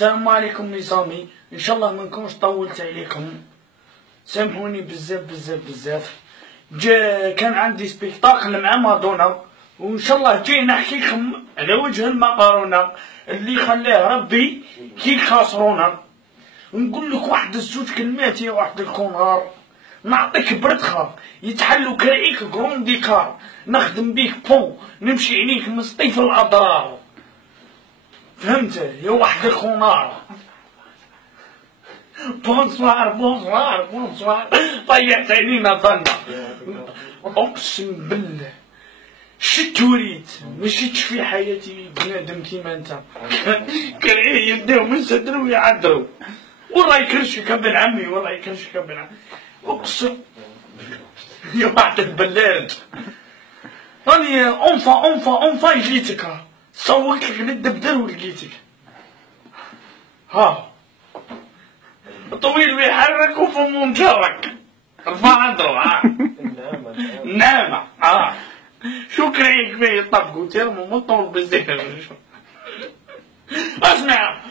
السلام عليكم نظامي، ان شاء الله ما نكونش طولت عليكم، سامحوني بزاف بزاف بزاف. كان عندي سبيكتاكل مع مادونا، وان شاء الله جاي نحكي لكم على وجه المقارنه اللي خلاه ربي كي خاسرونا. نقول لك واحد الزوج كلمات يا واحد الكونغار، نعطيك بردخه يتحلو كرايك كرونديكار، نخدم بيك بون نمشي عينيك مسطيف الاضرار. فهمت يا واحد الخنار؟ بونسوار بونسوار بونسوار، طيحت علينا ظنة. اقسم بالله شت تريد ما شفتش في حياتي بنادم كيما انت. كان يديو من صدرو ويعدرو، والله يكرشك ابن عمي، والله يكرشك ابن عمي. اقسم يا واحد البلاد، راني اونفا جيتك، صوت لك للدبدر ولقيتك. ها طويل ويحرك وفمه مجرك، رفع اضرب. نعمة شو كرايك فيه يطبقوا تيرمو مطول بزاف. اسمع